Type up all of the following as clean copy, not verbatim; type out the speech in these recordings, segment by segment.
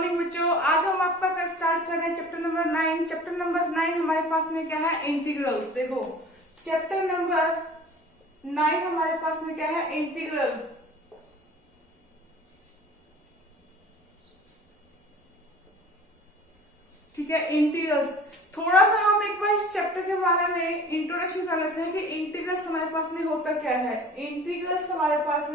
Morning बच्चों, आज हम आपका स्टार्ट कर रहे हैं चैप्टर नंबर 9। चैप्टर नंबर 9 हमारे पास में क्या है? इंटीग्रल्स। देखो चैप्टर नंबर 9 हमारे पास में क्या है? इंटीग्रल। ठीक है, इंटीग्रल्स। थोड़ा सा हम एक बार इस चैप्टर के बारे में इंट्रोडक्शन कर लेते हैं कि इंटीग्रल्स हमारे पास में होता क्या है। इंटीग्रल्स हमारे पास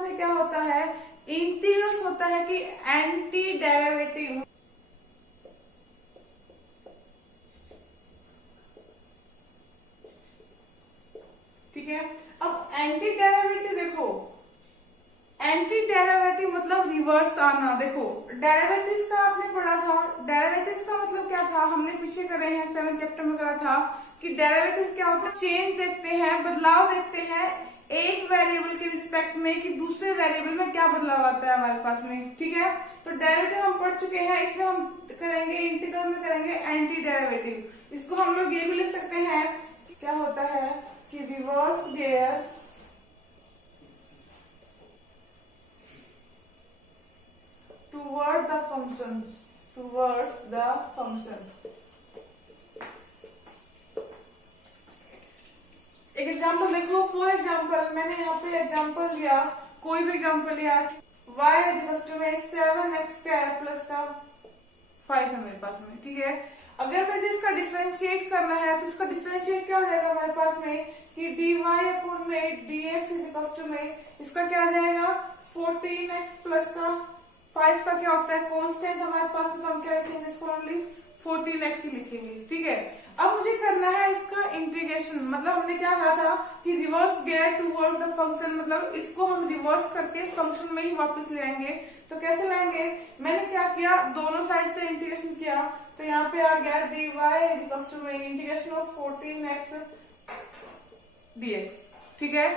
में क्या होता है? इंटीग्रल्स होता है कि एंटी डेरिवेटिव। ठीक है, अब एंटी डेरिवेटिव देखो, एंटी डेरिवेटिव मतलब रिवर्स आना। देखो डेरिवेटिव्स का आपने पढ़ा था, डेरिवेटिव्स का मतलब क्या था? हमने पीछे करे हैं 7 चैप्टर में करा था कि डेरिवेटिव क्या होता है? चेंज देखते हैं, बदलाव देखते हैं एक वेरिएबल के रिस्पेक्ट में कि दूसरे वेरिएबल में क्या बदलाव आता है हमारे पास में। ठीक है, तो डेरिवेटिव हम पढ़ चुके हैं, इसमें हम करेंगे इंटीग्रल में करेंगे एंटी डेरिवेटिव। इसको हम लोग ये भी लिख सकते हैं, क्या होता है कि reverse gear towards the function। एक एग्जांपल देखो, फॉर एग्जांपल मैंने यहाँ पे एग्जांपल लिया, कोई भी एग्जांपल लिया, y इक्वल्स टू में 7x² प्लस का 5 है मेरे पास में। ठीक है, अगर मुझे इसका डिफरेंशिएट करना है तो इसका डिफरेंशिएट क्या हो जाएगा हमारे पास में कि dy अपॉन में dx इक्वल्स टू में इसका क्या आ जाएगा 14x प्लस का 5 का क्या होता है कांस्टेंट हमारे पास में, तो हम क्या लिखेंगे इसको ओनली 14x ही लिखेंगे। ठीक है, अब मुझे करना है इसका इंटीग्रेशन। मतलब हमने क्या कहा था कि reverse gear towards the function, मतलब इसको हम रिवर्स करके फंक्शन में ही वापस ले आएंगे। तो कैसे लाएंगे? मैंने क्या किया, दोनों साइड से इंटीग्रेशन किया, तो यहाँ पे आ गया dy इक्वल्स टू में इंटीग्रेशन ऑफ 14x dx। ठीक है,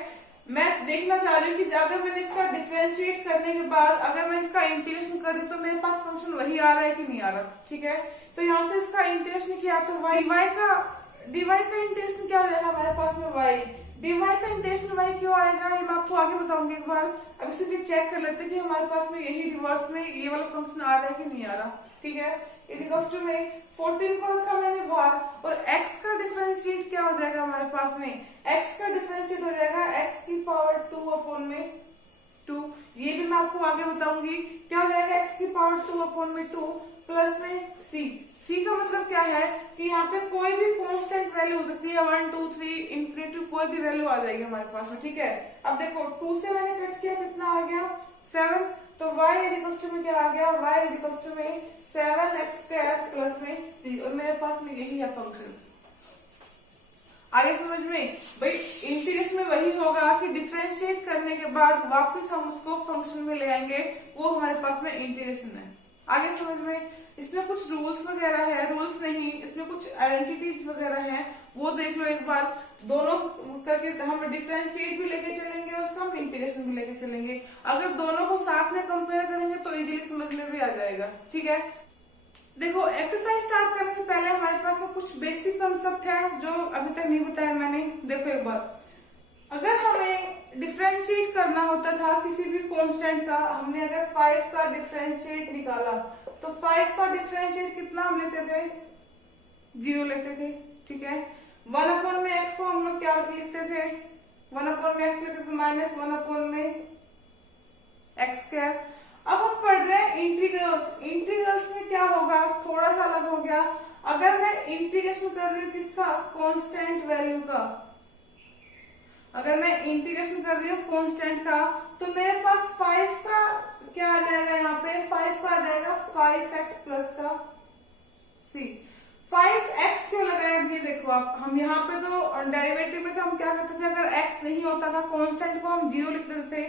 मैं देखना चाह रही हूँ कि अगर मैंने इसका डिफरेंशिएट करने के बाद अगर मैं इसका इंटीग्रेशन कर रही तो मेरे पास फंक्शन वही आ रहा है कि नहीं आ रहा। ठीक है, तो यहाँ से इसका इंटीग्रेशन किया तो dy का इंटीग्रेशन क्या हो जाएगा हमारे पास में y। dy का इंटीग्रेशन y क्यों आएगा ये मैं आपको आगे बताऊंगी एक बार। अब इसे भी चेक कर लेते हैं कि हमारे पास में यही रिवर्स में ये वाला फंक्शन आ रहा है कि नहीं आ रहा। ठीक है, इक्वल्स टू में 14 को रखा मैंने बाहर, और x का डिफरेंशिएट क्या हो जाएगा हमारे पास में? x का डिफरेंशिएट हो जाएगा x की पावर 2 अपॉन में 2। ये भी मैं आपको आगे बताऊंगी क्या हो जाएगा x की पावर 2 अपॉन में 2 प्लस में c का मतलब क्या है कि यहाँ पे कोई भी कांस्टेंट वैल्यू हो सकती है, 1 2 3 इन्फिनिटी कोई भी वैल्यू आ जाएगी हमारे पास में। ठीक है, अब देखो 2 से मैंने कट किया, कितना आ गया 7, तो y इक्वल्स टू में क्या आ गया, y इक्वल्स टू में 7x² प्लस में c, और मेरे पास में यही है फंक्शन। आगे समझ में भाई, इंटीग्रेशन में वही होगा कि डिफरेंशिएट करने के बाद वापस हम उसको फंक्शन में ले आएंगे, वो हमारे पास में इंटीग्रेशन है। आगे समझ में, इसमें कुछ रूल्स वगैरह है, रूल्स नहीं, इसमें कुछ आइडेंटिटीज वगैरह हैं, वो देख लो एक बार। दोनों करके हम डिफरेंशिएट भी लेके चलेंगे और उसका हम इंटीग्रेशन भी लेके चलेंगे। अगर दोनों को साथ में कंपेयर करेंगे तो इजीली समझ में भी आ जाएगा। ठीक है, देखो एक्सरसाइज स्टार्ट करने से पहले हमारे पास में कुछ बेसिक कंसेप्ट है जो अभी तक नहीं बताया मैंने। देखो एक बार, अगर हमें डिफरेंशिएट करना होता था किसी भी कांस्टेंट का, हमने अगर 5 का डिफरेंशिएट निकाला तो 5 का डिफरेंशिएट कितना हम लेते थे? 0 लेते थे। ठीक है, 1 अपॉन में x को हम लोग क्या लिखते थे? 1 अपॉन में x लिखते थे माइनस 1 अपॉन में x²। अब हम पढ़ रहे हैं इंटीग्रल्स। इंटीग्रल्स में क्या होगा, थोड़ा सा अलग हो गया। अगर मैं इंटीग्रेशन कर रही हूँ किसका? कांस्टेंट वैल्यू का। अगर मैं इंटीग्रेशन कर रही हूँ कांस्टेंट का, तो मेरे पास 5 का क्या आ जाएगा, यहाँ पे 5 का आ जाएगा 5x प्लस का c। 5x क्यों लगाया ये देखो आप, हम यहाँ पे तो डेरिवेटिव में तो हम क्या करते थे, अगर x नहीं होता था कांस्टेंट को हम 0 लिख देते थे।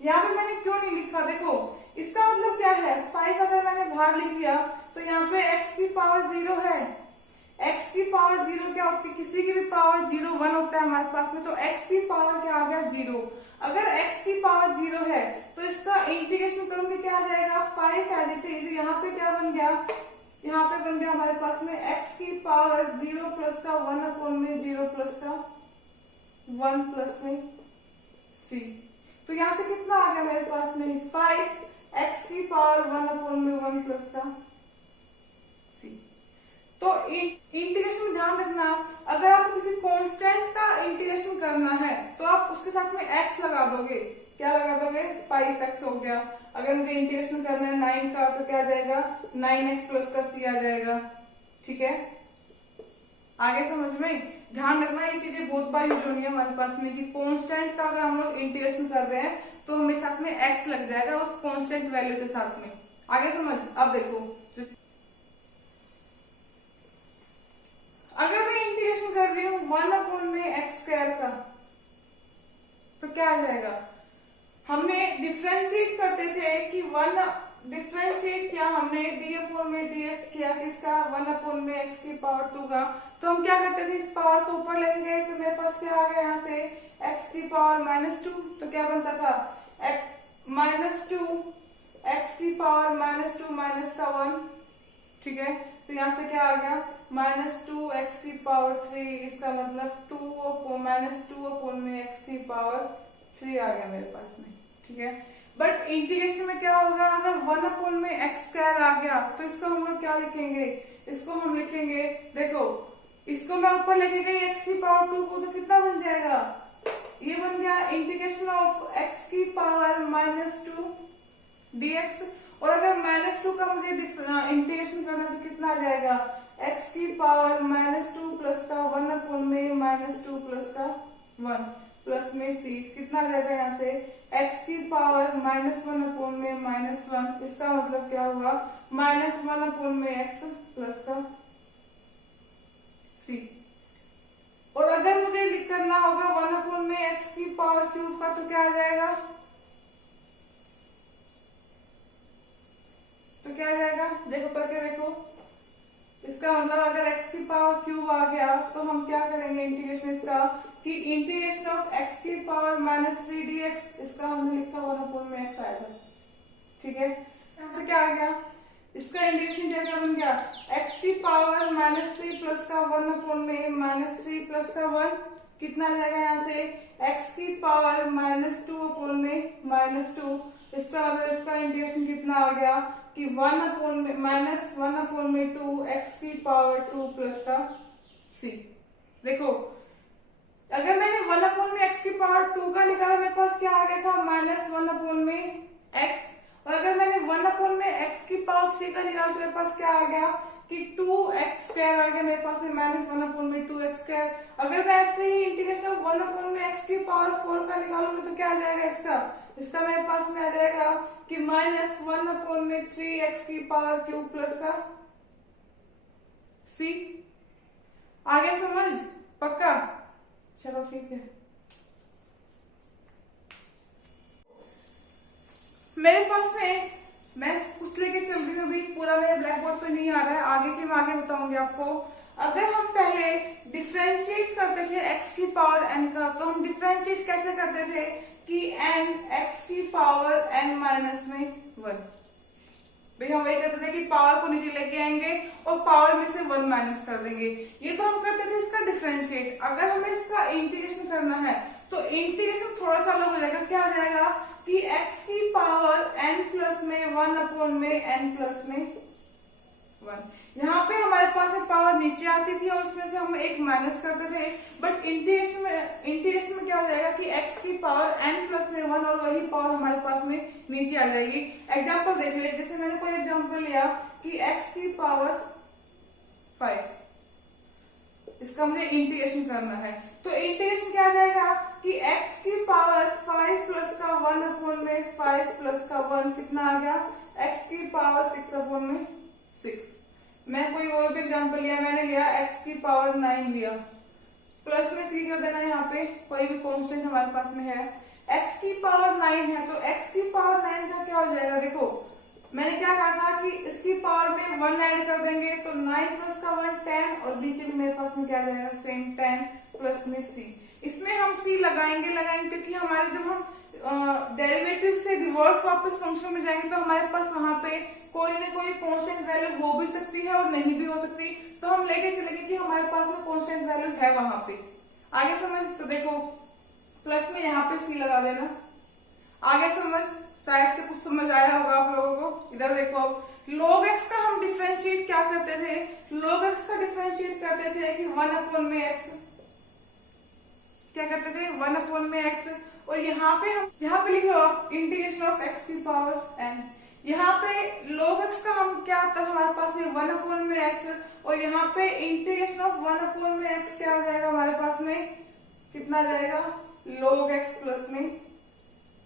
यहाँ पे मैंने क्यों नहीं लिखा? देखो इसका मतलब क्या है, 5 अगर मैंने बाहर लिख लिया तो यहाँ पे x की पावर 0 है। x की पावर 0 क्या होती है? किसी की भी पावर 0 1 होता है हमारे पास में, तो x की पावर क्या आ गया 0। अगर x की पावर 0 है तो इसका इंटीग्रेशन करूंगी क्या आ जाएगा 5 एज इट इज। यहाँ पे क्या बन गया, यहाँ पे बन गया हमारे पास में x की पावर 0 प्लस का 1 अपॉन में 0 प्लस का 1 प्लस में c। तो यहां से कितना आ गया मेरे पास में 5x की पावर 1/1 प्लस का c। तो इंटीग्रेशन में ध्यान रखना, अगर आपको किसी कांस्टेंट का इंटीग्रेशन करना है तो आप उसके साथ में x लगा दोगे। क्या लगा दोगे? 5x हो गया। अगर मुझे इंटीग्रेशन करना है 9 का तो क्या आ जाएगा? 9x प्लस का c आ जाएगा। ठीक है, आगे समझ में ध्यान रखना, ये चीजें बहुत बार यूज होनी है हमारे पास में कि कांस्टेंट का अगर हम लोग इंटीग्रेशन कर रहे हैं तो हमें साथ में x लग जाएगा उस कांस्टेंट वैल्यू के साथ में। आगे समझ। अब देखो, अगर मैं इंटीग्रेशन कर रही हूँ 1/x² का तो क्या आ जाएगा? हमने डिफरेंशिएट करते थे कि डिफरेंशिएट किया हमने d/dx किया किसका? 1/x की पावर 2 का। तो हम क्या करते थे? इस पावर को ऊपर लेके गए तो मेरे पास क्या आ गया यहाँ से x की पावर -2। तो क्या बनता था? -2 x की पावर -2 माइनस का 1। ठीक है, तो यहाँ से क्या आ गया? -2 x की पावर 3। इसका मतलब 2 में x की पावर 3 आ गया मेरे पास में। ठीक है, बट इंटीग्रेशन में क्या होगा? अगर 1/x² आ गया तो इसको हम लोग क्या लिखेंगे? इसको हम लिखेंगे, देखो इसको मैं ऊपर लेके गई x की पावर 2 को तो कितना बन जाएगा? ये बन गया इंटीग्रेशन ऑफ x की पावर -2 dx। और अगर -2 का मुझे इंटीग्रेशन करना तो कितना आ जाएगा? x की पावर -2 प्लस का 1/-2 प्लस का 1 प्लस में c। कितना आ जाएगा यहाँ से? x की पावर -1/-1। इसका मतलब क्या हुआ? -1/x प्लस का c। और अगर मुझे करना होगा 1/x की पावर क्यूब का तो क्या आ जाएगा? तो क्या आ जाएगा? देखो करके देखो। इसका मतलब अगर x की पावर क्यूब आ गया तो हम क्या करेंगे इंटीग्रेशन इसका कि इंटीग्रेशन ऑफ x की पावर -3 dx। इसका हमने लिखा 1/x आएगा। ठीक है, यहाँ से क्या आ गया? इसका इंटीग्रेशन क्या बन गया? x की पावर -3 प्लस का 1/-3 प्लस का 1। कितना आ जाएगा यहाँ से? x की पावर -2/-2। इसका मतलब इसका इंटीग्रेशन कितना आ गया कि 1/-2 x की पावर 2 प्लस का c। देखो अगर मैंने 1/x की पावर 2 का निकाला मेरे पास क्या आ गया था? -1/x। और अगर मैंने 1/x की पावर 3 का निकाला तो मेरे पास क्या आ गया कि 2x² आ गया मेरे पास में -1/2x²। अगर मैं ऐसे ही इंटीग्रेशन ऑफ 1/x की पावर 4 का निकालूंगी तो क्या आ जाएगा? इसका मेरे पास में आ जाएगा कि -1/3x की पावर क्यूब प्लस का c। आगे समझ? पक्का? चलो ठीक है। मेरे पास में मैं कुछ लेके चल रही हूँ, अभी पूरा मेरे ब्लैक बोर्ड पे नहीं आ रहा है, आगे की मैं आगे बताऊंगी आपको। अगर हम पहले डिफरेंशिएट करते थे x की पावर n का तो हम डिफरेंशिएट कैसे करते थे कि n x की पावर n माइनस में 1। भाई हम वही करते थे कि पावर को नीचे लेके आएंगे और पावर में से 1 माइनस कर देंगे। ये तो हम करते थे इसका डिफरेंशिएट। अगर हमें इसका इंटीग्रेशन करना है तो इंटीग्रेशन थोड़ा सा अलग हो जाएगा। क्या हो जाएगा कि x की पावर n प्लस में 1/n प्लस में 1। यहाँ पे हमारे पास में पावर नीचे आती थी और उसमें से हम एक माइनस करते थे। बट इंटीग्रेशन में क्या हो जाएगा कि x की पावर n प्लस में 1 और वही पावर हमारे पास में नीचे आ जाएगी। एग्जाम्पल देख ले, जैसे मैंने कोई एग्जाम्पल लिया कि x की पावर 5, इसका मुझे इंटीग्रेशन करना है तो इंटीग्रेशन क्या आ जाएगा कि x की पावर 5 प्लस का 1/5 प्लस का 1 कितना आ गया? x की पावर 6/6। मैं कोई और भी एग्जांपल लिया, मैंने लिया x की पावर 9 लिया, प्लस में सी कर देना। यहाँ पे कोई भी कांस्टेंट हमारे पास में है, x की पावर 9 है तो x की पावर 9 का क्या हो जाएगा? देखो मैंने क्या कहा था कि इसकी पावर में 1 ऐड कर देंगे तो 9 प्लस का 1 10 और नीचे भी मेरे पास में क्या जाएगा? सेम 10 प्लस में c। इसमें हम c लगाएंगे क्योंकि हमारे जब हम डेरिवेटिव से रिवर्स वापस फंक्शन में जाएंगे तो हमारे पास वहां पे कोई ना कोई कांस्टेंट वैल्यू हो भी सकती है और नहीं भी हो सकती, तो हम लेके चलेंगे कि हमारे पास में कांस्टेंट वैल्यू है वहां पे। आगे समझ तो देखो प्लस में यहाँ पे सी लगा देना। आगे समझ, शायद से कुछ समझ आया होगा आप लोगों को। इधर देखो, अब log x का हम डिफरेंशिएट क्या करते थे, log x का डिफरेंशिएट करते थे कि 1/x, क्या करते थे 1/x। और यहाँ पे लिख लो आप इंटीग्रेशन ऑफ x की पावर n। यहाँ पे log x का हम क्या आता था हमारे पास में 1/x, और यहाँ पे इंटीग्रेशन ऑफ 1/x क्या आ जाएगा हमारे पास में, कितना आ जाएगा log x प्लस में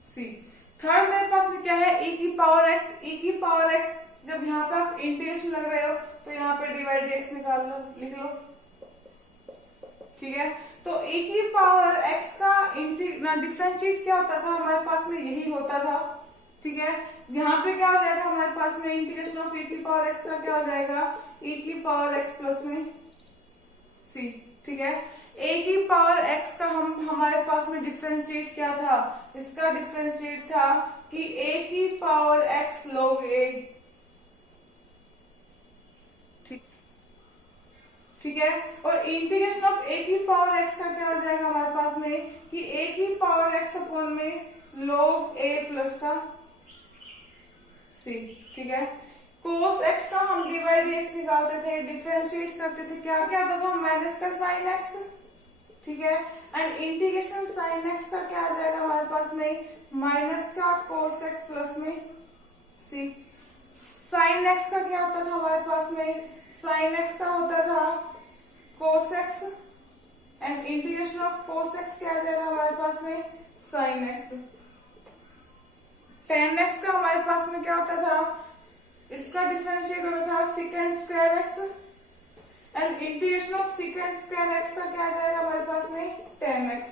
c। थर्ड मेरे पास में क्या है e की पावर x। e की पावर x जब यहाँ पे आप इंटीग्रेशन लग रहे हो तो यहाँ पे डिवाइड x निकाल लो, लिख लो, ठीक है। तो e की पावर x का डिफरेंशिएट क्या होता था हमारे पास में, यही होता था, ठीक है। यहाँ पे क्या हो जाएगा हमारे पास में इंटीग्रेशन ऑफ e की पावर x का क्या हो जाएगा, e की पावर x प्लस में c, ठीक है। a की पावर x का हमारे पास में डिफरेंशिएट क्या था, इसका डिफरेंशिएट था कि a की पावर x log a, ठीक है। और इंटीग्रेशन ऑफ a की पावर x का क्या हो जाएगा हमारे पास में कि a की पावर x अपॉन में log a प्लस का c, ठीक है। cos x का हम डिवाइड x निकालते थे, डिफरेंशिएट करते थे, क्या क्या आता था माइनस का sin x, ठीक है। एंड इंटीग्रेशन sin x का क्या आ जाएगा हमारे पास में माइनस का cos x प्लस में c। sin x का क्या होता था हमारे पास में, sin x का होता था cos x, and integration of cos x क्या आ जाएगा हमारे पास में sin x। tan x का हमारे पास में क्या होता था, इसका डिफरेंशिएट होता था secant square x, and integration of secant square x का क्या आ जाएगा हमारे पास में tan x।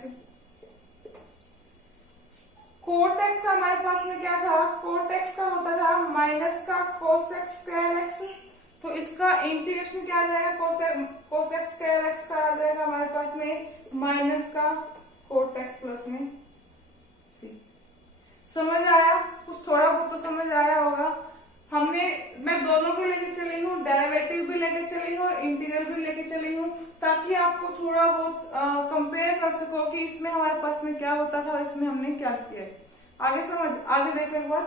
cot x का हमारे पास में क्या था, cot x का होता था माइनस का cos x स्क्वायर x, तो इसका इंटीग्रेशन क्या आ जाएगा cos x स्क्वायर x का आ जाएगा हमारे पास में माइनस का cot x प्लस में c। समझ आया, कुछ थोड़ा बहुत तो समझ आया होगा। मैं दोनों के लेके चली हूँ, डेरिवेटिव भी लेके चली हूँ और इंटीग्रल भी लेके चली हूँ, ताकि आपको थोड़ा बहुत कंपेयर कर सको कि इसमें हमारे पास में क्या होता था और इसमें हमने क्या किया। आगे समझ, आगे देखो एक बार।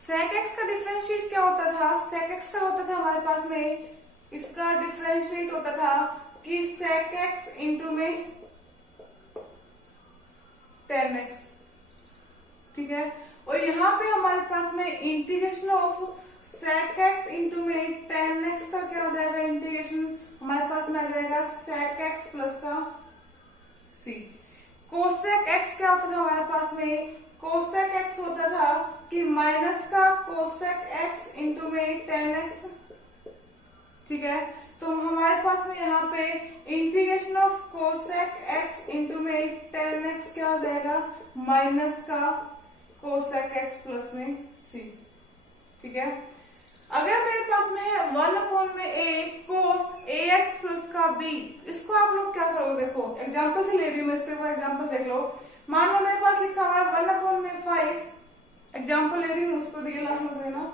sec x का डिफरेंशिएट क्या होता था, sec x का होता था हमारे पास में, इसका डिफरेंशिएट होता था कि sec x इंटू में tan x, ठीक है। और यहाँ पे हमारे पास में integration of sec x into में tan x का क्या हो जाएगा, इंटीग्रेशन हमारे पास में आ जाएगा sec x प्लस का c। cosec x क्या होता था हमारे पास में, cosec x होता था कि माइनस का cosec x इंटू में tan x, ठीक है। तो हमारे पास में यहाँ पे integration of cosec x into में tan x क्या हो जाएगा, माइनस का cosec x प्लस में c, ठीक है। अगर मेरे पास में है 1 में a cos ax प्लस का b, इसको आप लोग क्या करोगे, देखो एग्जांपल से ले रही हूँ मैं, इसके ऊपर एग्जांपल देख लो। मान लो मेरे पास लिखा हुआ है 1 में 5, एग्जांपल ले रही हूँ, उसको रियल आंसर देना।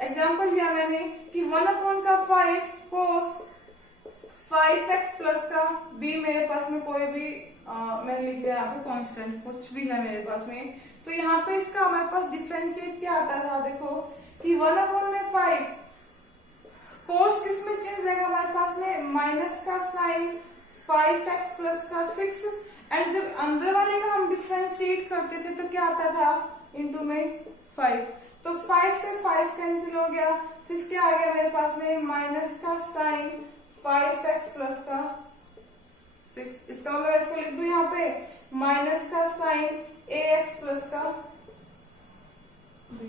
एग्जांपल लिया मैंने कि 1 का 5 cos 5x प्लस का b, मेरे पास में कोई भी मैंने लिख दिया यहाँ पे कांस्टेंट, कुछ भी है मेरे पास में। तो यहाँ पे इसका हमारे पास डिफरेंशिएट क्या आता था, देखो कि 1 में 5 cos किस में चेंज रहेगा हमारे पास में, माइनस का साइन 5x प्लस का 6, एंड जब अंदर वाले का हम डिफरेंशिएट करते थे तो क्या आता था इंटू में 5, तो 5 से 5 कैंसिल हो गया, सिर्फ क्या आ गया मेरे पास में माइनस का साइन 5x प्लस का 6। इसका मतलब इसको लिख दू यहाँ पे माइनस का साइन ax प्लस का b।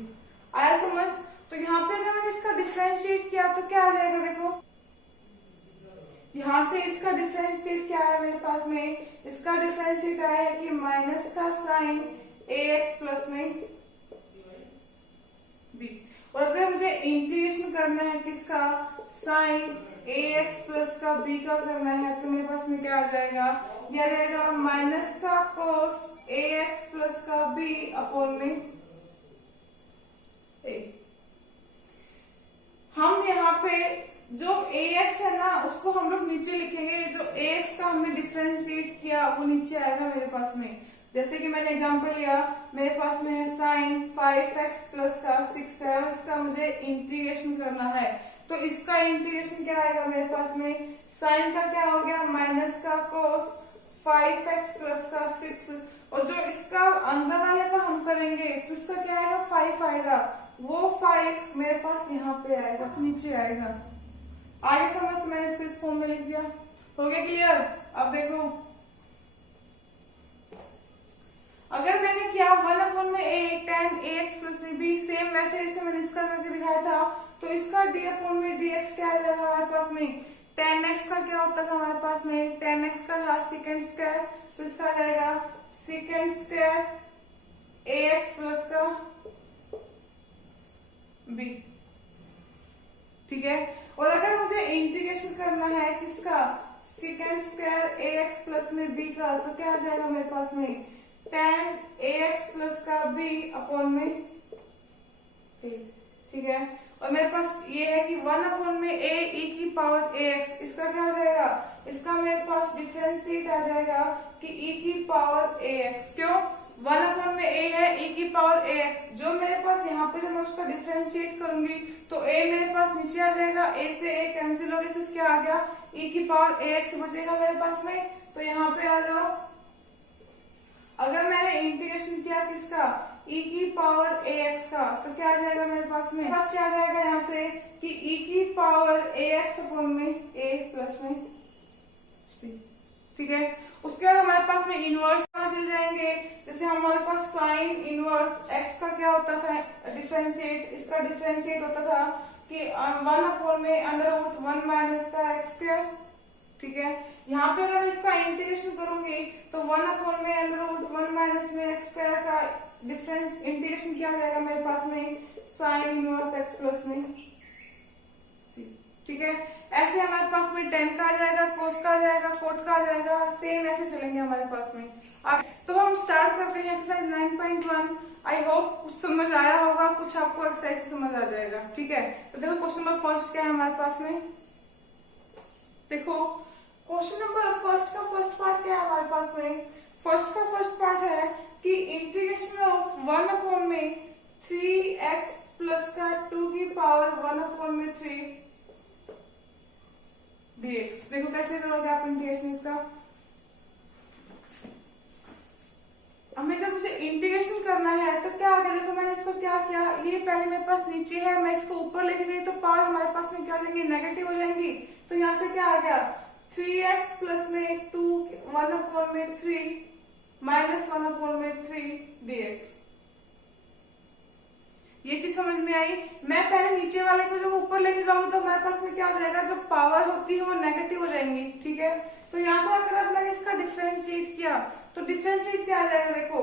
आया समझ। तो यहाँ पे अगर मैंने इसका डिफरेंशिएट किया तो क्या आ जाएगा, देखो यहाँ से इसका डिफरेंशिएट क्या है मेरे पास में, इसका डिफरेंशिएट आया है कि माइनस का साइन ax प्लस में b। और अगर मुझे इंटीग्रेशन करना है किसका, साइन ax प्लस का b का करना है, तो मेरे पास में क्या आ जाएगा, यह रहेगा माइनस का cos ax प्लस का b अपॉन में a। हम यहाँ पे जो ax है ना उसको हम लोग नीचे लिखेंगे, जो ax का हमने डिफ्रेंशिएट किया वो नीचे आएगा मेरे पास में। जैसे कि मैंने एग्जांपल लिया, मेरे पास में है साइन 5x प्लस का 6 है और इसका मुझे इंटीग्रेशन करना है, तो इसका इंटीग्रेशन क्या आएगा मेरे पास में, साइन का क्या हो गया माइनस का कोस 5x प्लस का 6, और जो इसका अंदर वाले का हम करेंगे तो इसका क्या आएगा 5 आएगा, वो 5 मेरे पास यहाँ पे आएगा, नीचे आएगा। आगे समझ, तो मैंने इसको इस फॉर्म में लिख दिया। हो गया क्लियर? अब देखो, अगर मैंने किया 1 में a tan ax प्लस में b, सेम वैसे जैसे मैंने इसका करके दिखाया था, तो इसका d में dx क्या आ जाएगा हमारे पास में, tan x का क्या होता था हमारे पास में, tan x का था सेकेंड स्क्वायर, तो इसका आ जाएगा सेकेंड स्क्वायर ax प्लस का b। ठीक है, और अगर मुझे इंटीग्रेशन करना है किसका, सेकेंड स्क्वायर ax प्लस में b का, तो क्या आ जाएगा मेरे पास में tan ax प्लस का b अपॉन में a। ठीक है, और मेरे पास ये है कि 1 में a e की पावर ax, इसका क्या हो जाएगा, इसका मेरे पास डिफरेंशिएट आ जाएगा कि e की पावर ax। क्यों, 1 में a है e की पावर ax, जो मेरे पास यहाँ पे जब मैं उसका डिफरेंशिएट करूंगी तो a मेरे पास नीचे आ जाएगा, a से a कैंसिल हो गया, सिर्फ क्या आ गया e की पावर ax बचेगा मेरे पास में। तो यहाँ पे आ जाओ, अगर मैंने इंटीग्रेशन किया किसका, e की पावर ax का, तो क्या आ जाएगा मेरे पास में, क्या आ जाएगा यहाँ से कि e की पावर ax अपॉन में a प्लस में c। ठीक है, उसके बाद हमारे पास में इनवर्स चल जाएंगे, जैसे हमारे पास साइन इनवर्स x का क्या होता था डिफरेंशिएट, इसका डिफरेंशिएट होता था कि 1 में अंडर रूट 1 माइनस का एक्स स्क्वायर। ठीक है, यहाँ पे अगर इसका इंटीग्रेशन करूंगी तो 1 में अंडर रूट 1 माइनस में एक्स स्क्वायर का डिफरेंस इंटीग्रेशन किया जाएगा मेरे पास में साइन इनवर्स एक्स प्लस में सी। ठीक है, ऐसे हमारे पास में टेन का आ जाएगा, कोस का आ जाएगा, कोट का आ जाएगा, सेम ऐसे चलेंगे हमारे पास में। अब तो हम स्टार्ट करते हैं एक्सरसाइज 9.1। आई होप कुछ समझ आया होगा, कुछ आपको एक्सरसाइज समझ आ जाएगा। ठीक है, तो देखो क्वेश्चन नंबर फर्स्ट क्या है हमारे पास में, देखो क्वेश्चन नंबर फर्स्ट का फर्स्ट पार्ट क्या है हमारे पास में, फर्स्ट का फर्स्ट पार्ट है कि इंटीग्रेशन ऑफ 1 में 3x प्लस का 2 की पावर 1 में 3 dx। देखो कैसे करोगे आप इंटीग्रेशन इसका, हमें जब मुझे इंटीग्रेशन करना है तो क्या आ गया, देखो मैंने इसको क्या किया, ये पहले मेरे पास नीचे है, मैं इसको ऊपर लेके गई तो पावर हमारे पास में क्या लेंगे, नेगेटिव हो जाएंगी, तो यहाँ से क्या आ गया 3x प्लस में 2 1 में 3 माइनस 1 में 3 dx। ये चीज समझ में आई। मैं पहले नीचे वाले को जब ऊपर लेके जाऊंगी तो हमारे पास में क्या हो जाएगा, जो पावर होती है वो नेगेटिव हो जाएंगी। ठीक है, तो यहाँ से अगर मैंने इसका डिफरेंशिएट किया तो डिफरेंशिएट क्या आ जाएगा, देखो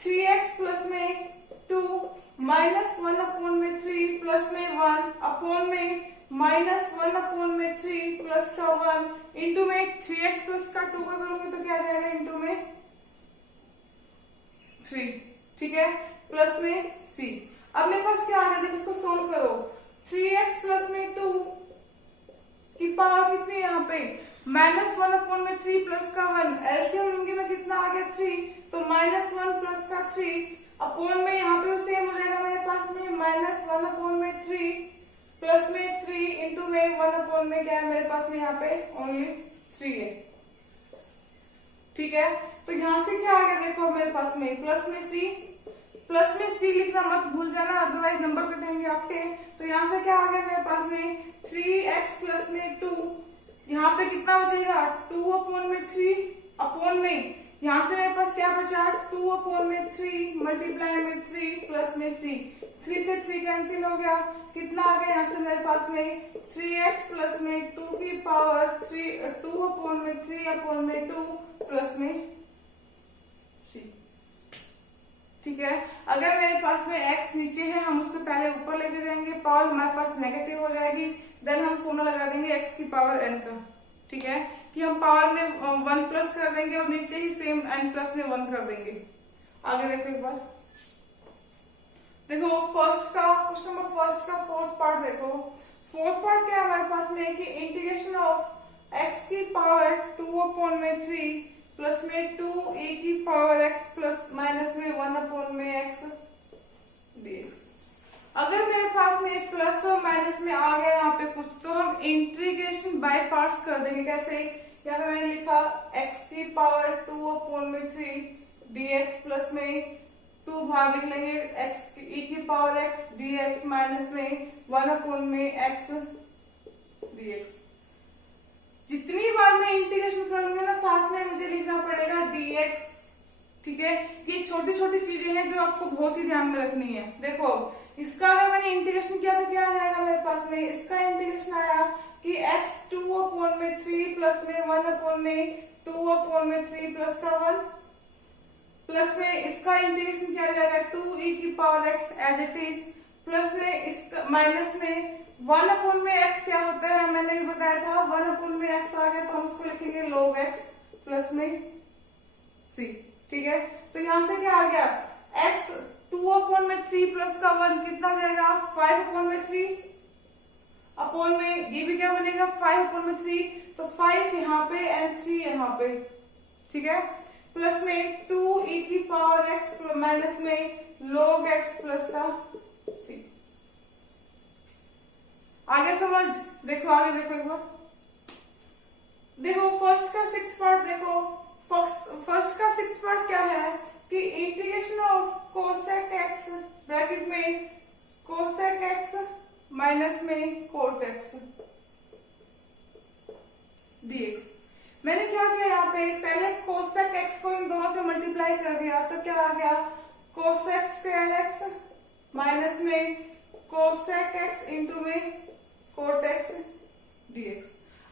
3x प्लस में 2 माइनस 1 में 3 प्लस में 1 अपॉन में माइनस 1 में 3 प्लस का 1 इंटू में 3x प्लस का 2 का करूंगी तो क्या आ जाएगा इंटू में 3। ठीक है, प्लस में c। अब मेरे पास क्या आ गया, देखो इसको सोल्व करो, 3x प्लस में 2 की पावर कितनी है यहाँ पे माइनस 1 में 3 प्लस का 1, एलसीएम लूंगी मैं कितना आ गया 3, तो माइनस 1 प्लस का 3 अपॉन में यहाँ पे सेम हो जाएगा मेरे पास में माइनस 1 में 3 प्लस में 3 इंटू में 1 में क्या है मेरे पास में यहाँ पे ओनली 3 है। ठीक है, तो यहाँ से क्या आ गया, देखो मेरे पास में प्लस में c लिखना मत भूल जाना, अदरवाइज नंबर कटेंगे आपके। तो यहाँ से क्या आ गया मेरे पास में 3x प्लस में 2, यहाँ पे कितना बचेगा 2 में 3 अपॉन में यहाँ से मेरे पास क्या बचा 2 में 3 मल्टीप्लाई में 3 प्लस में c, 3 से 3 कैंसिल हो गया, कितना आ गया यहाँ से मेरे पास में 3x प्लस में 2 की पावर 2 में 3 में 2 प्लस में c। ठीक है, अगर मेरे पास में x नीचे है हम उसको पहले ऊपर लेके जाएंगे, पावर हमारे पास नेगेटिव हो जाएगी, देन हम फॉर्मूला लगा देंगे x की पावर n का। ठीक है, कि हम पावर में 1 प्लस कर देंगे और नीचे ही सेम n प्लस में 1 कर देंगे। आगे देखो एक बार, देखो फर्स्ट का क्वेश्चन नंबर फर्स्ट का फोर्थ पार्ट देखो, फोर्थ पार्ट क्या है हमारे पास में कि इंटीग्रेशन ऑफ एक्स की पावर 2/3 प्लस में 2 e की पावर x प्लस माइनस में 1/x dx। अगर मेरे पास में प्लस और माइनस में आ गया यहाँ पे कुछ, तो हम इंटीग्रेशन बाय पार्ट्स कर देंगे। कैसे? यहाँ पे मैंने लिखा x की पावर 2/3 dx प्लस में 2 भाग लिख लेंगे x e की पावर x dx माइनस में 1/x dx। जितनी बार मैं इंटीग्रेशन करूंगी ना, साथ में मुझे लिखना पड़ेगा dx। ठीक है, ये छोटी छोटी चीजें हैं जो आपको बहुत ही ध्यान में रखनी है। देखो, इसका अगर मैंने इंटीग्रेशन किया तो क्या आ जाएगा मेरे पास में? इसका इंटीग्रेशन आया कि x 2/3 प्लस में 1/2/3 प्लस का 1 प्लस में इसका इंटीग्रेशन क्या जाएगा 2 e की power x as it is plus में इसका माइनस में 1/x क्या होता है मैंने भी बताया था। 1/x आ गया तो हम उसको लिखेंगे log x प्लस में c। ठीक है, तो यहां से क्या आ गया x 2/3 प्लस का 1 कितना जाएगा 5/3 अपॉन में ये भी क्या बनेगा 5/3, तो 5 यहाँ पे एंड 3 यहाँ पे। ठीक है, प्लस में 2 e की पावर x माइनस में log x प्लस का c। आगे समझ, देखो आगे देखो एक बार। देखो फर्स्ट का 6 पार्ट देखो, फर्स्ट का 6 पार्ट क्या है कि integration of cosec x bracket में कोसेक x माइनस में कोट x dx। मैंने क्या किया यहाँ पे, पहले कोसेक x को इन दोनों से मल्टीप्लाई कर दिया तो क्या आ गया कोसेक स्क्वायर x माइनस में कोसेक x इंटू में कोट x dx।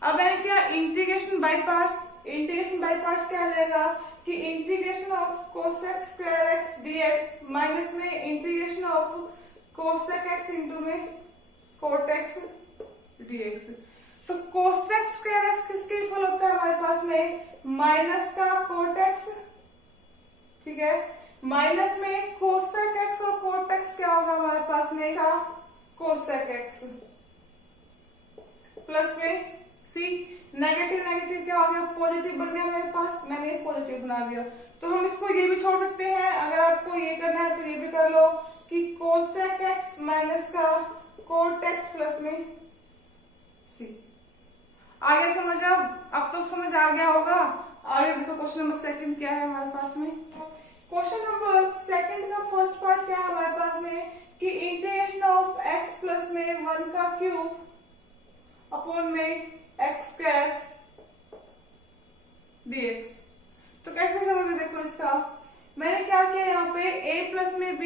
अब मैंने क्या integration by parts, integration by parts क्या आ जाएगा कि integration of cosec square x dx minus में integration of cosec x into में कोट x dx। तो कोसेक स्क्वायर x किसके इक्वल होता है हमारे पास में माइनस का कोट x। ठीक है, माइनस में कोसेक x और कोट x क्या होगा हमारे पास में का कोसेक x प्लस में c। नेगेटिव नेगेटिव क्या हो गया पॉजिटिव बन गया मेरे पास, मैंने पॉजिटिव बना दिया। तो हम इसको ये भी छोड़ सकते हैं, अगर आपको ये करना है तो ये भी कर लो कि कोसेक x माइनस का कोट x प्लस में c। आगे समझ, अब तो समझ आ गया होगा। आगे देखो क्वेश्चन नंबर सेकंड क्या है हमारे पास में। क्वेश्चन नंबर सेकंड का फर्स्ट पार्ट क्या है हमारे पास में कि इंटीग्रेशन ऑफ x प्लस में 1 का क्यूब अपॉन में x स्क्वायर dx। तो कैसे करोगे देखो इसका, मैंने क्या किया यहाँ पे a प्लस में b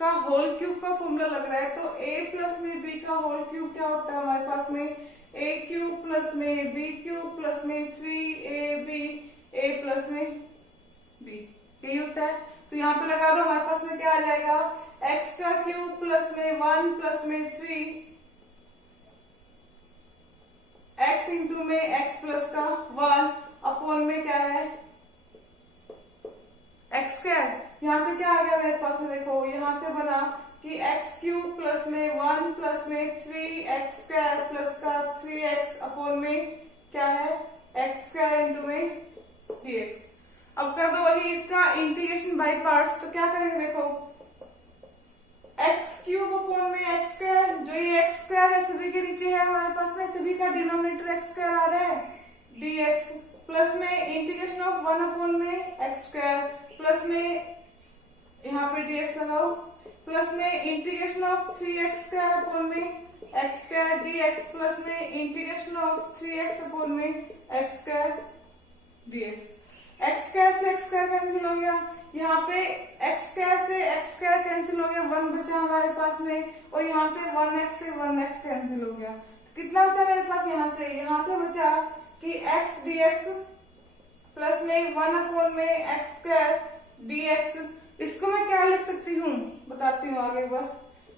का होल क्यूब का फॉर्मूला लग रहा है, तो a प्लस में b का होल क्यूब क्या होता है हमारे पास में a क्यूब प्लस में b क्यूब प्लस में 3ab a प्लस में b, यही होता है। तो यहाँ पे लगा दो, हमारे पास में क्या आ जाएगा x का क्यूब प्लस में 1 प्लस में 3 x इंटू में x प्लस का 1 अपॉन में क्या है x स्क्वायर। यहाँ से क्या आ गया मेरे पास में देखो, यहाँ से बना कि x क्यूब प्लस में 1 प्लस में 3x स्क्वायर प्लस का 3x अपॉन में क्या है x स्क्वायर इंटू में dx। अब कर दो वही इसका इंटीग्रेशन बाय पार्ट्स, तो क्या करेंगे देखो x क्यूब अपॉन में x स्क्वायर, जो ये x स्क्वायर है सभी के नीचे है हमारे पास में, सभी का डिनोमिनेटर x स्क्वायर आ रहा है dx प्लस में इंटीग्रेशन ऑफ 1 अपॉन में x स्क्वायर प्लस में यहाँ पे dx लगाओ प्लस में integration of 3x square upon में x स्क्वायर dx प्लस में इंटीग्रेशन ऑफ 3x अपॉन में x square dx। x square से x स्क्वायर कैंसिल हो गया, यहाँ पे x स्क्वायर से x स्क्वायर कैंसिल हो गया, 1 बचा हमारे पास में, और यहाँ से 1x से 1x कैंसिल हो गया। तो कितना बचा मेरे पास यहाँ से बचा कि x dx प्लस में 1 अपॉन में x स्क्वायर dx। इसको मैं क्या लिख सकती हूँ बताती हूँ आगे बार,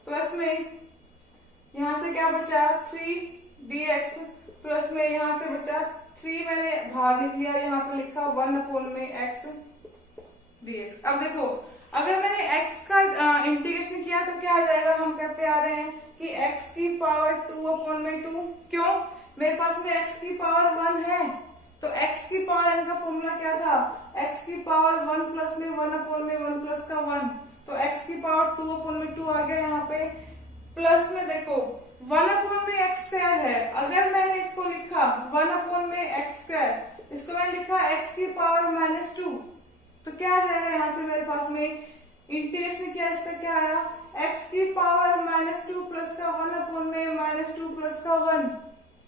प्लस में यहाँ से क्या बचा 3dx प्लस में यहाँ से बचा 3 मैंने भाग लिख लिया, यहाँ पे लिखा 1 अपॉन में x dx। अब देखो अगर मैंने x का इंटीग्रेशन किया तो क्या आ जाएगा, हम कहते आ रहे हैं कि x की पावर 2/2। क्यों, मेरे पास में x की पावर 1 है, तो x की पावर n का फॉर्मूला क्या था, x की पावर 1 प्लस में 1/1 प्लस का 1, तो x की पावर 2/2 आ गया यहाँ पे। प्लस में देखो 1/x² है, अगर मैंने इसको लिखा 1/x², इसको मैंने लिखा x की पावर -2, तो क्या आ जाएगा यहाँ से मेरे पास में इंटीग्रेशन किया, इसका क्या आया, x की पावर -2 प्लस का 1/-2 प्लस का 1,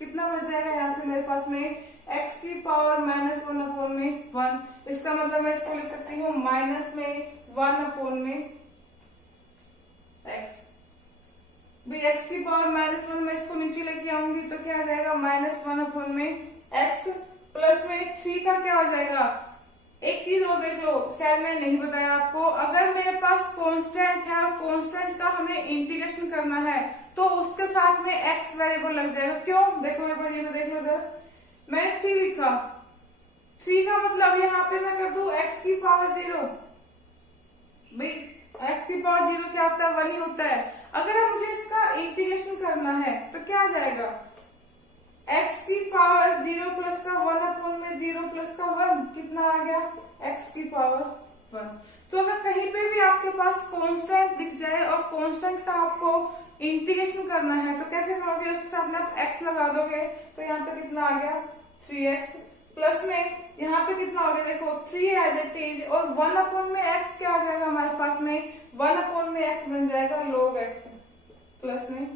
कितना बच जाएगा यहाँ से मेरे पास में x की पावर -1/1। इसका मतलब मैं इसको लिख सकती हूँ माइनस में 1/x भी, x की पावर -1 में इसको नीचे लेके आऊंगी तो क्या आ जाएगा -1/x, प्लस में 3 का क्या हो जाएगा। एक चीज और देख लो, शायद मैं नहीं बताया आपको, अगर मेरे पास कांस्टेंट है और कांस्टेंट का हमें इंटीग्रेशन करना है तो उसके साथ में x वेरिएबल लग जाएगा। क्यों, देखो एक बार ये देख लो इधर, मैंने 3 लिखा, 3 का मतलब यहाँ पे मैं कर दूं x की पावर 0, भाई x की पावर 0 क्या होता है, 1 ही होता है। अगर मुझे इसका इंटीग्रेशन करना है तो क्या आ जाएगा, x की पावर 0 प्लस का 1/0 प्लस का 1, कितना आ गया x की पावर 1। तो अगर कहीं पे भी आपके पास कांस्टेंट दिख जाए और कांस्टेंट का आपको इंटीग्रेशन करना है तो कैसे करोगे, उसके साथ में आप x लगा दोगे, तो यहाँ पे कितना आ गया 3x, प्लस में यहाँ पे कितना हो गया देखो 3 एज इट इज, और 1/x क्या आ जाएगा हमारे पास में 1/x बन जाएगा log x, प्लस में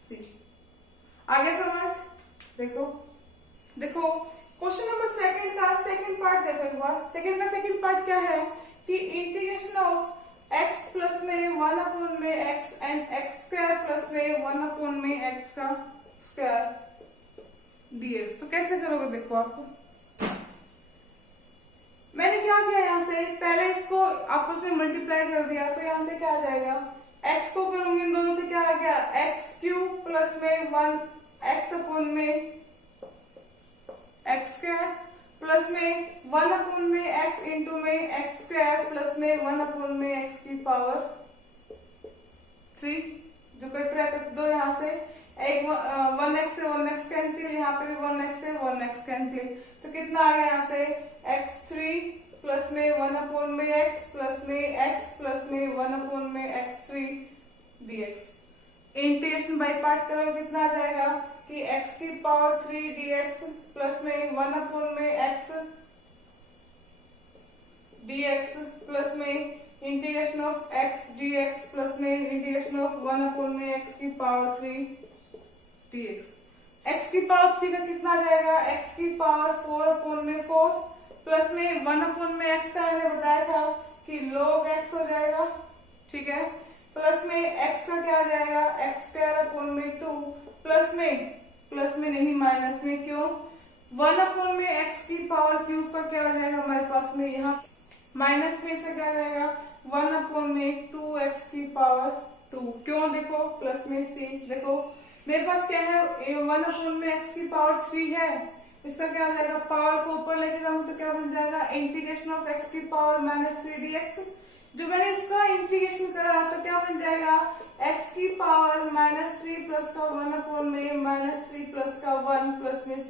c। आगे समझ, देखो देखो क्वेश्चन नंबर सेकंड का सेकंड पार्ट देखो एक बार। सेकंड का सेकंड पार्ट क्या है कि इंटीग्रेशन ऑफ x प्लस में 1/x एंड x² प्लस में 1/x का स्क्वायर dx, तो कैसे करोगे देखो आप। मैंने क्या किया, यहाँ से पहले इसको आपस में मल्टीप्लाई कर दिया, तो यहाँ से क्या आ जाएगा, x को करूंगी इन दोनों से क्या आ गया x³ प्लस में 1x/में x² प्लस में 1/x इंटू में x² प्लस में 1/x की पावर 3, जो कट रहा है कट दो यहाँ से, एक 1x से 1x कैंसिल, यहाँ पे भी 1x से 1x कैंसिल, तो कितना आ गया यहाँ से x3 प्लस में 1/x प्लस में x प्लस में 1/x3 dx। Integration by part करोगे कितना आ जाएगा कि x की पावर 3 dx प्लस में 1/x dx प्लस में integration of x dx plus में इंटीग्रेशन ऑफ 1/x की पावर 3 dx। x की पावर 3 का कितना आ जाएगा, x की पावर 4/4 प्लस में 1/x का मैंने बताया था कि log x हो जाएगा, ठीक है, प्लस में x का क्या आ जाएगा x²/2 प्लस में नहीं माइनस में, क्यों 1/x की पावर क्यूब का क्या हो जाएगा हमारे पास में, यहाँ माइनस में से क्या जाएगा 1/2x की पावर 2, क्यों देखो प्लस में c, देखो मेरे पास क्या है 1/x की पावर 3 है, इसका क्या आ जाएगा, पावर को ऊपर लेके जाऊंगा तो क्या बन जाएगा इंटीग्रेशन ऑफ x की पावर -3 dx। जो मैंने इसका इंटीग्रेशन करा तो क्या बन जाएगा x की पावर -3 प्लस का 1/3 प्लस का 1 प्लस में c,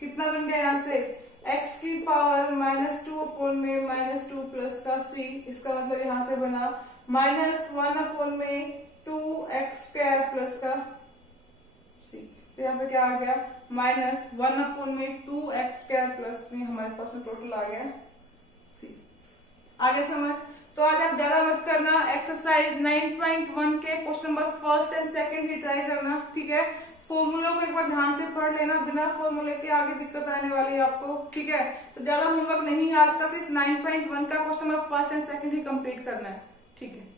कितना बन गया यहाँ से x की पावर -2 प्लस का c, इसका मतलब यहाँ से बना -1/2x² प्लस का c, तो यहाँ पे क्या आ गया -1/2x² प्लस में हमारे पास में टोटल आ गया c। आगे समझ, तो आज आप ज्यादा मत करना, एक्सरसाइज 9.1 के question number first and second he try करना, ठीक है। फॉर्मूला को एक बार ध्यान से पढ़ लेना, बिना फॉर्मूले के आगे दिक्कत आने वाली है आपको, ठीक है। तो ज्यादा होमवर्क नहीं है आज का, सिर्फ 9.1 का question number first and second he complete करना है, ठीक है।